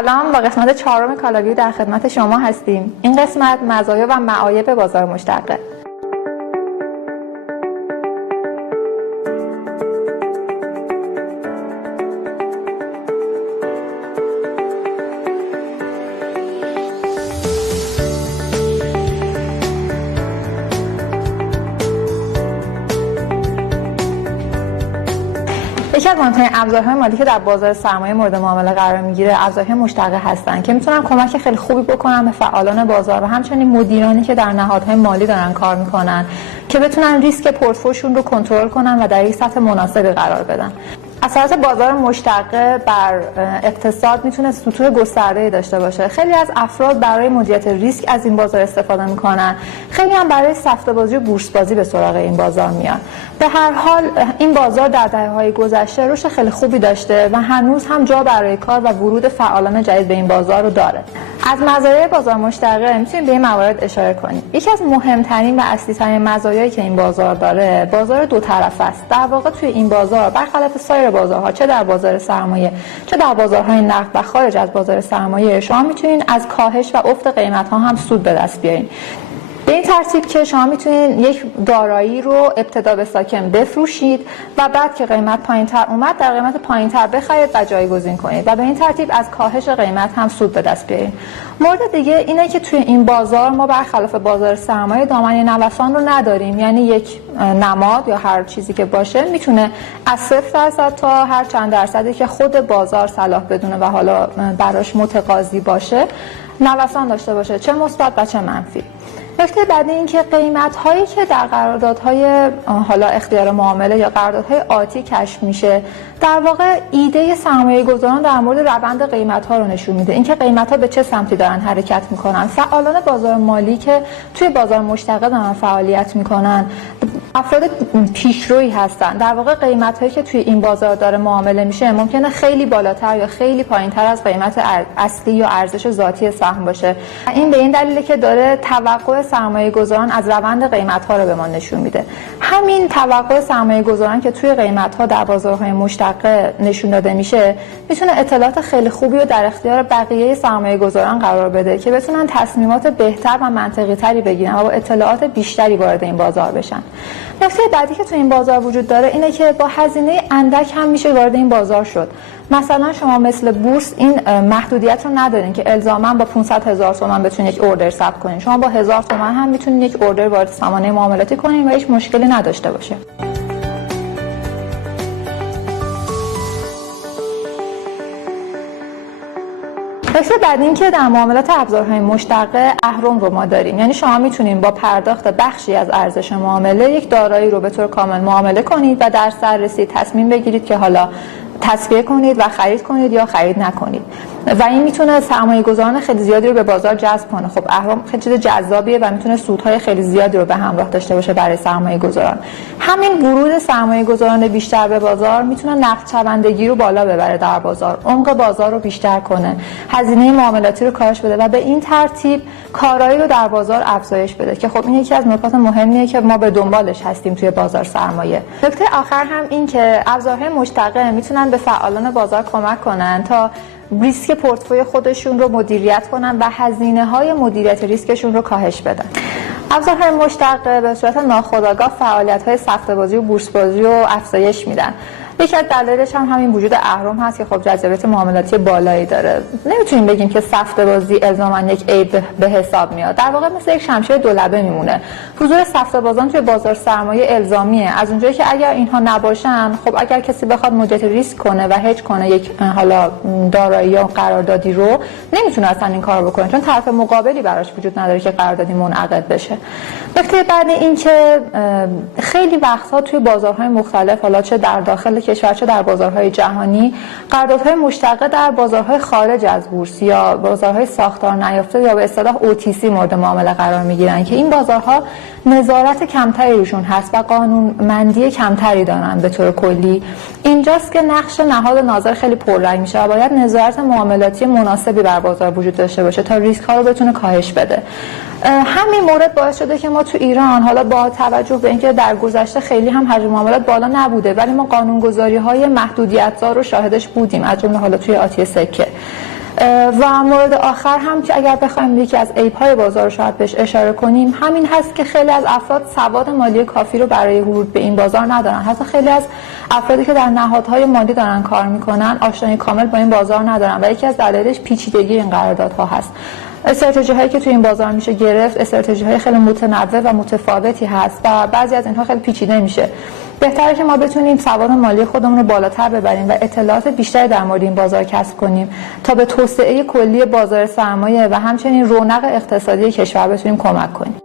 سلام، با قسمت 4 کالاویو در خدمت شما هستیم. این قسمت مزایا و معایب بازار مشتقه. یکی از مهمترین ابزارهای مالی که در بازار سرمایه مورد معامله قرار میگیره ابزارهای مشتقه هستن که میتونن کمک خیلی خوبی بکنن به فعالان بازار و همچنین مدیرانی که در نهادهای مالی دارن کار میکنن که بتونن ریسک پورتفولیوشون رو کنترل کنن و در یک سطح مناسبی قرار بدن. اثرات بازار مشتقه بر اقتصاد میتونه سطوح گسترده‌ای داشته باشه. خیلی از افراد برای مدیریت ریسک از این بازار استفاده میکنن، خیلی هم برای سفته‌بازی و بورس بازی به سراغ این بازار میان. به هر حال این بازار در دهه‌های گذشته رشد خیلی خوبی داشته و هنوز هم جا برای کار و ورود فعالان جدید به این بازار رو داره. از مزایای بازار مشتقه میتونیم به این موارد اشاره کنیم. یکی از مهمترین و اصلی‌ترین مزایایی که این بازار داره، بازار دو طرفه است. در واقع توی این بازار برخلاف سایر بازارها، چه در بازار سرمایه چه در بازارهای نقد و خارج از بازار سرمایه، شما میتونین از کاهش و افت قیمت‌ها هم سود به دست بیارین. به این ترتیب که شما میتونید یک دارایی رو ابتدا به ساکن بفروشید و بعد که قیمت پایین‌تر اومد در قیمت پایین‌تر بخرید و جایگزین کنید و به این ترتیب از کاهش قیمت هم سود به دست بیارید. مورد دیگه اینه که توی این بازار ما برخلاف بازار سرمایه دامنه نوسان رو نداریم، یعنی یک نماد یا هر چیزی که باشه میتونه از 0% تا هر چند درصدی که خود بازار صلاح بدونه و حالا براش متقاضی باشه نوسان داشته باشه، چه مثبت و چه منفی. نکته بعدی این که قیمت هایی که در قراردادهای حالا اختیار معامله یا قراردادهای آتی کشف میشه در واقع ایده سرمایه گذاران در مورد روند قیمت ها رو نشون میده، اینکه قیمت ها به چه سمتی دارن حرکت میکنن. فعالان بازار مالی که توی بازار مشتقه دارن فعالیت میکنن افراد پیشرویی هستن. در واقع قیمت هایی که توی این بازار داره معامله میشه ممکنه خیلی بالاتر یا خیلی پایینتر از قیمت اصلی یا ارزش ذاتی سهم باشه. این به این دلیله که داره توقع سرمایه گذاران از روند قیمت ها رو به ما نشون میده. همین توقع سرمایه گذاران که توی قیمت ها در بازارهای مشتقه نشون داده میشه میتونه اطلاعات خیلی خوبی رو در اختیار بقیه سرمایه گذاران قرار بده که بتونن تصمیمات بهتر و منطقی تری بگیرن و با اطلاعات بیشتری وارد این بازار بشن. نکته بعدی که تو این بازار وجود داره اینه که با هزینه اندک هم میشه وارد این بازار شد. مثلا شما مثل بورس این محدودیت رو ندارین که الزاما با 500,000 تومان بتونید یک اوردر ثبت کنین. شما با 1000 تومان هم میتونید یک اوردر وارد سامانه معاملاتی کنین و هیچ مشکلی نداشته باشه. نکته بعد این که در معاملات ابزارهای مشتقه اهرم رو ما داریم، یعنی شما میتونید با پرداخت بخشی از ارزش معامله یک دارایی رو به طور کامل معامله کنید و در سررسی تصمیم بگیرید که حالا تصفیه کنید و خرید کنید یا خرید نکنید و این میتونه سرمایه گذاران خیلی زیادی رو به بازار جذب کنه. خب اهرم خیلی چیز جذابیه و میتونه سودهای خیلی زیادی رو به همراه داشته باشه برای سرمایه گذاران. همین ورود سرمایه گذاران بیشتر به بازار میتونه نقد شوندگی رو بالا ببره در بازار، عمق بازار رو بیشتر کنه، هزینه معاملاتی رو کاهش بده و به این ترتیب کارایی رو در بازار افزایش بده که خب این یکی از نکات مهمیه که ما به دنبالش هستیم توی بازار سرمایه. نکته آخر هم این که ابزارهای مشتقه میتونن به فعالان بازار کمک کنن تا ریسک پورتفوی خودشون رو مدیریت کنن و هزینه‌های مدیریت ریسکشون رو کاهش بدن. ابزارهای مشتقه به صورت ناخودآگاه فعالیت‌های سفته‌بازی و بورس بازی رو افزایش میدن. یکی از دلایلش هم همین وجود اهرم هست که خب جذابیت معاملاتی بالایی داره. نمیتونیم بگیم که سفته‌بازی الزاماً یک عیب به حساب میاد. در واقع مثل یک شمشیر دولبه میمونه. حضور سفته‌بازان توی بازار سرمایه الزامیه. از اونجایی که اگر اینها نباشن، خب اگر کسی بخواد مدیریت ریسک کنه و هج کنه یک حالا دارایی یا قراردادی رو، نمیتونه اصلا این کارو بکنه چون طرف مقابلی براش وجود نداره که قراردادی منعقد بشه. نکته بعد این که خیلی وقت‌ها توی بازارهای مختلف، حالا چه در داخل کشور چه در بازارهای جهانی، قراردادهای مشتقه در بازارهای خارج از بورس یا بازارهای ساختار نیافته یا به اصطلاح OTC مورد معامله قرار میگیرن که این بازارها نظارت کمتری روشون هست و قانونمندی کمتری دارن به طور کلی. اینجاست که نقش نهاد ناظر خیلی پررنگ میشه و باید نظارت معاملاتی مناسبی بر بازار وجود داشته باشه تا ریسک ها رو بتونه کاهش بده. همین مورد باعث شده که ما تو ایران حالا با توجه به اینکه در گذشته خیلی هم حجم معاملات بالا نبوده ولی ما قانونگذاری‌های محدودیت‌زا رو شاهدش بودیم، از جمله حالا توی آتی سکه. و مورد آخر هم که اگر بخوایم یکی از عیب‌های بازار رو شاید بهش اشاره کنیم، همین هست که خیلی از افراد سواد مالی کافی رو برای ورود به این بازار ندارن. حتی خیلی از افرادی که در نهادهای مالی دارن کار میکنن آشنایی کامل با این بازار ندارن و یکی از دلایلش پیچیدگی این قراردادها هست. استراتژی هایی که توی این بازار میشه گرفت استراتژی های خیلی متنوع و متفاوتی هست و بعضی از اینها خیلی پیچیده میشه. بهتره که ما بتونیم سواد مالی خودمون رو بالاتر ببریم و اطلاعات بیشتری در مورد این بازار کسب کنیم تا به توسعه کلی بازار سرمایه و همچنین رونق اقتصادی کشور بتونیم کمک کنیم.